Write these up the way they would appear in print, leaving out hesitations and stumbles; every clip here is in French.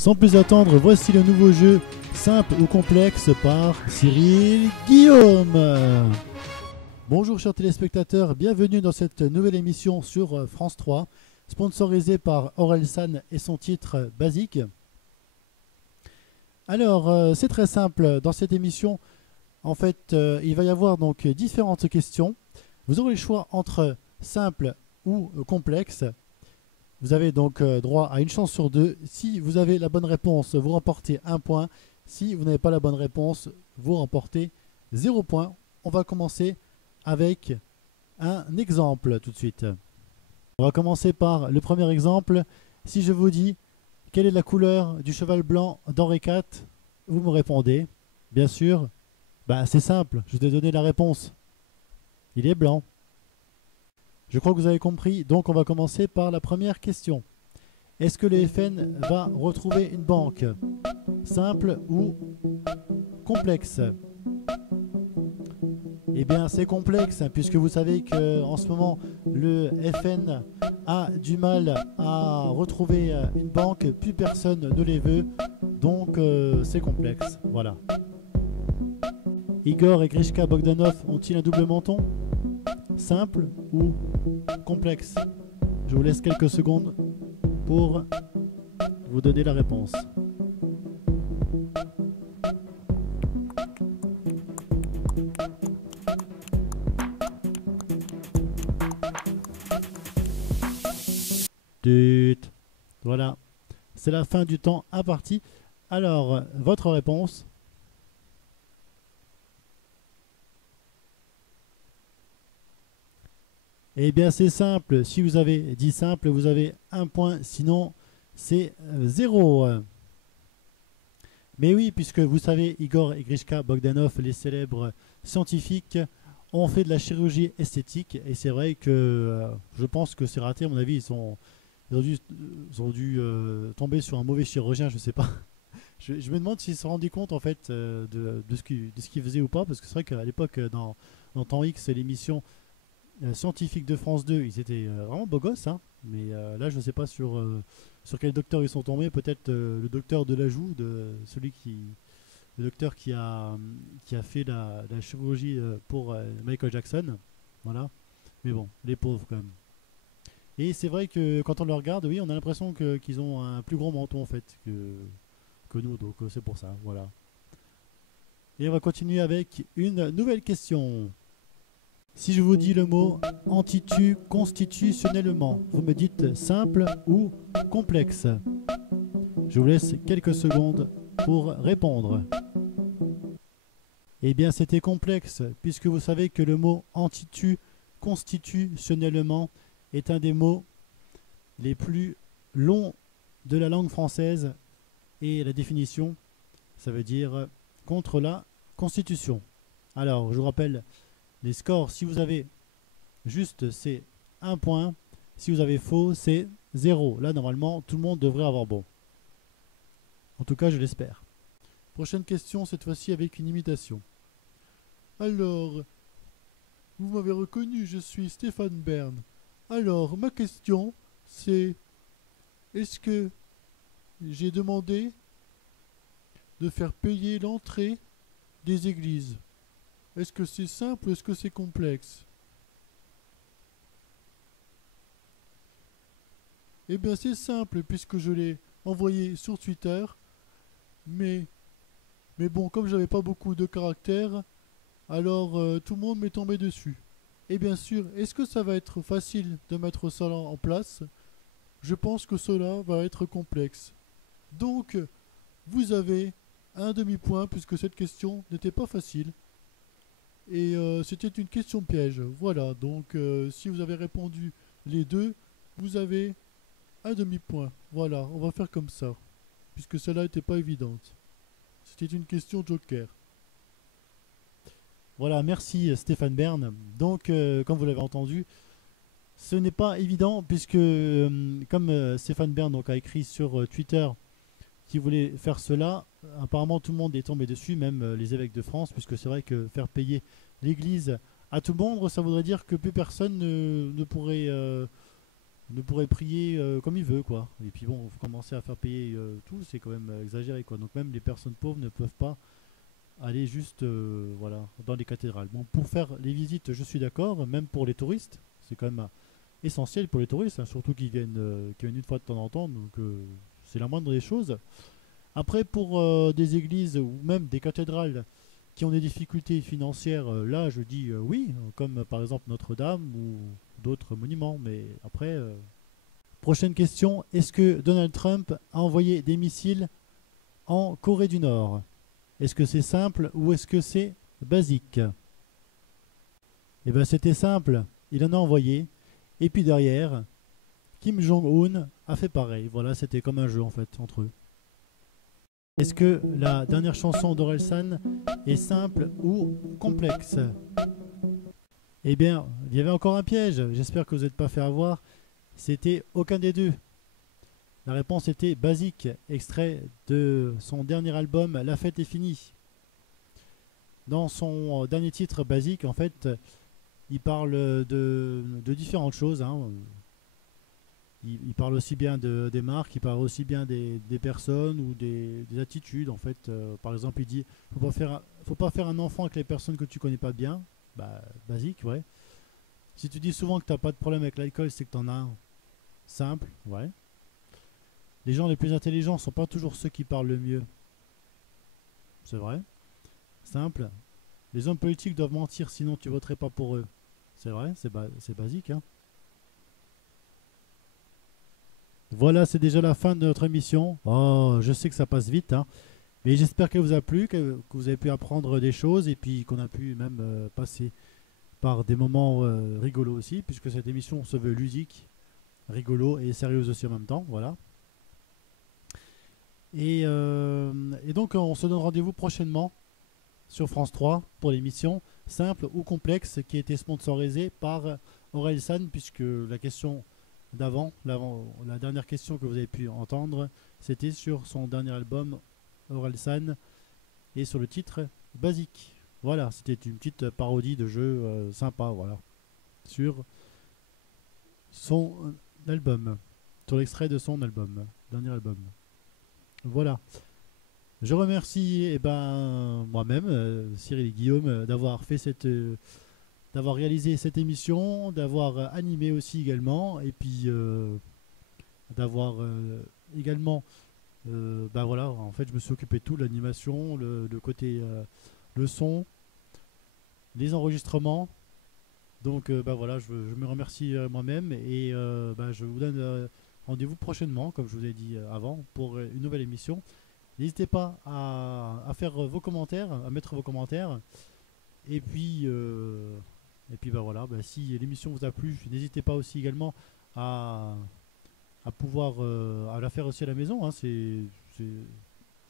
Sans plus attendre, voici le nouveau jeu simple ou complexe par Cyril Guillaume. Bonjour chers téléspectateurs, bienvenue dans cette nouvelle émission sur France 3, sponsorisée par Orelsan et son titre Basique. Alors, c'est très simple, dans cette émission, en fait, il va y avoir donc différentes questions. Vous aurez le choix entre simple ou complexe. Vous avez donc droit à une chance sur deux. Si vous avez la bonne réponse, vous remportez un point. Si vous n'avez pas la bonne réponse, vous remportez 0 point. On va commencer avec un exemple tout de suite. On va commencer par le premier exemple. Si je vous dis quelle est la couleur du cheval blanc d'Henri IV, vous me répondez, bien sûr, c'est simple, je vous ai donné la réponse. Il est blanc. Je crois que vous avez compris, donc on va commencer par la première question. Est-ce que le FN va retrouver une banque? Simple ou complexe? Eh bien c'est complexe, puisque vous savez qu'en ce moment, le FN a du mal à retrouver une banque, plus personne ne les veut, donc c'est complexe, voilà. Igor et Grishka Bogdanov ont-ils un double menton? Simple ou complexe? Je vous laisse quelques secondes pour vous donner la réponse. Voilà, c'est la fin du temps imparti. Alors, votre réponse? Eh bien c'est simple, si vous avez dit simple, vous avez un point, sinon c'est 0. Mais oui, puisque vous savez, Igor et Grishka Bogdanov, les célèbres scientifiques, ont fait de la chirurgie esthétique, et c'est vrai que je pense que c'est raté, à mon avis, ils ont dû tomber sur un mauvais chirurgien, je ne sais pas. Je me demande s'ils se sont rendus compte en fait de ce qu'ils faisaient ou pas, parce que c'est vrai qu'à l'époque, dans Temps X, l'émission scientifique de France 2, ils étaient vraiment beaux gosses, hein, mais là je ne sais pas sur quel docteur ils sont tombés, peut-être le docteur de la joue, le docteur qui a fait la chirurgie pour Michael Jackson, voilà, mais bon, les pauvres quand même. Et c'est vrai que quand on le regarde, oui, on a l'impression qu'ils ont un plus gros menton en fait que nous, donc c'est pour ça, voilà. Et on va continuer avec une nouvelle question. Si je vous dis le mot entitue constitutionnellement, vous me dites simple ou complexe? Je vous laisse quelques secondes pour répondre. Eh bien c'était complexe, puisque vous savez que le mot entitue constitutionnellement est un des mots les plus longs de la langue française, et la définition, ça veut dire contre la Constitution. Alors je vous rappelle les scores: si vous avez juste, c'est 1 point. Si vous avez faux, c'est 0. Là, normalement, tout le monde devrait avoir bon. En tout cas, je l'espère. Prochaine question, cette fois-ci avec une imitation. Alors, vous m'avez reconnu, je suis Stéphane Bern. Alors, ma question, c'est: est-ce que j'ai demandé de faire payer l'entrée des églises? Est-ce que c'est simple ou est-ce que c'est complexe? Eh bien c'est simple, puisque je l'ai envoyé sur Twitter, mais bon, comme j'avais pas beaucoup de caractères, alors tout le monde m'est tombé dessus. Et bien sûr, est-ce que ça va être facile de mettre cela en place? Je pense que cela va être complexe. Donc, vous avez un demi-point, puisque cette question n'était pas facile. Et c'était une question piège. Voilà, donc si vous avez répondu les deux, vous avez un demi-point. Voilà, on va faire comme ça, puisque celle-là n'était pas évidente. C'était une question joker. Voilà, merci Stéphane Bern. Donc, comme vous l'avez entendu, ce n'est pas évident, puisque comme Stéphane Bern donc, a écrit sur Twitter qu'il voulait faire cela, apparemment tout le monde est tombé dessus, même les évêques de France, puisque c'est vrai que faire payer l'église à tout le monde, ça voudrait dire que plus personne ne pourrait ne pourrait prier comme il veut, quoi. Et puis bon, commencer à faire payer tout, c'est quand même exagéré, quoi. Donc même les personnes pauvres ne peuvent pas aller juste voilà, dans les cathédrales. Bon, pour faire les visites, je suis d'accord, même pour les touristes, c'est quand même essentiel pour les touristes, hein, surtout qui viennent une fois de temps en temps, donc c'est la moindre des choses. Après, pour des églises ou même des cathédrales qui ont des difficultés financières, là je dis oui, comme par exemple Notre-Dame ou d'autres monuments, mais après... Prochaine question, est-ce que Donald Trump a envoyé des missiles en Corée du Nord? Est-ce que c'est simple ou est-ce que c'est basique? Eh bien c'était simple, il en a envoyé. Et puis derrière, Kim Jong-un a fait pareil. Voilà, c'était comme un jeu en fait entre eux. Est-ce que la dernière chanson d'Orelsan est simple ou complexe? Eh bien, il y avait encore un piège. J'espère que vous n'êtes pas fait avoir. C'était aucun des deux. La réponse était basique, extrait de son dernier album La fête est finie. Dans son dernier titre basique, en fait, il parle de différentes choses, hein. Il parle aussi bien des marques, il parle aussi bien des personnes ou des attitudes. En fait, par exemple, il dit faut pas faire un enfant avec les personnes que tu connais pas bien. Bah, basique, ouais. Si tu dis souvent que tu n'as pas de problème avec l'alcool, c'est que tu en as un. Simple, ouais. Les gens les plus intelligents sont pas toujours ceux qui parlent le mieux. C'est vrai. Simple. Les hommes politiques doivent mentir, sinon tu voterais pas pour eux. C'est vrai, c'est basique, hein. Voilà, c'est déjà la fin de notre émission. Oh, je sais que ça passe vite, hein. Mais j'espère qu'elle vous a plu, que vous avez pu apprendre des choses et puis qu'on a pu même passer par des moments rigolos aussi, puisque cette émission se veut ludique, rigolo et sérieuse aussi en même temps. Voilà. Et donc, on se donne rendez-vous prochainement sur France 3 pour l'émission simple ou complexe qui a été sponsorisée par Orelsan, puisque la question la dernière question que vous avez pu entendre, c'était sur son dernier album Orelsan et sur le titre Basique. Voilà, c'était une petite parodie de jeu sympa, voilà, sur son album, sur l'extrait de son album, dernier album. Voilà. Je remercie moi-même, Cyril et Guillaume, d'avoir réalisé cette émission, d'avoir animé aussi également, et puis d'avoir également, ben voilà, en fait, je me suis occupé de tout, l'animation, le côté, le son, les enregistrements. Donc, ben voilà, je me remercie moi-même et ben, je vous donne rendez-vous prochainement, comme je vous ai dit avant, pour une nouvelle émission. N'hésitez pas à faire vos commentaires, à mettre vos commentaires. Et puis, ben voilà, ben si l'émission vous a plu, n'hésitez pas aussi également à, à pouvoir à la faire aussi à la maison, hein. C'est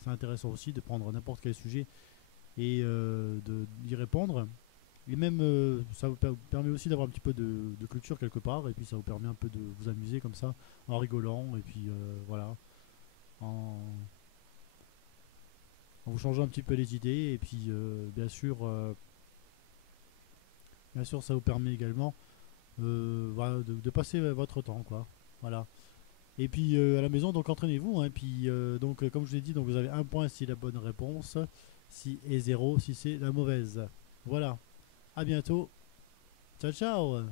intéressant aussi de prendre n'importe quel sujet et d'y répondre. Et même, ça vous permet aussi d'avoir un petit peu de culture quelque part. Et puis, ça vous permet un peu de vous amuser comme ça, en rigolant. Et puis, voilà, en, en vous changeant un petit peu les idées. Et puis, bien sûr, ça vous permet également voilà, de passer votre temps, quoi. Voilà. Et puis à la maison, donc entraînez-vous, hein. Et puis donc comme je vous ai dit, donc vous avez un point si la bonne réponse, et zéro si c'est la mauvaise. Voilà. À bientôt. Ciao ciao.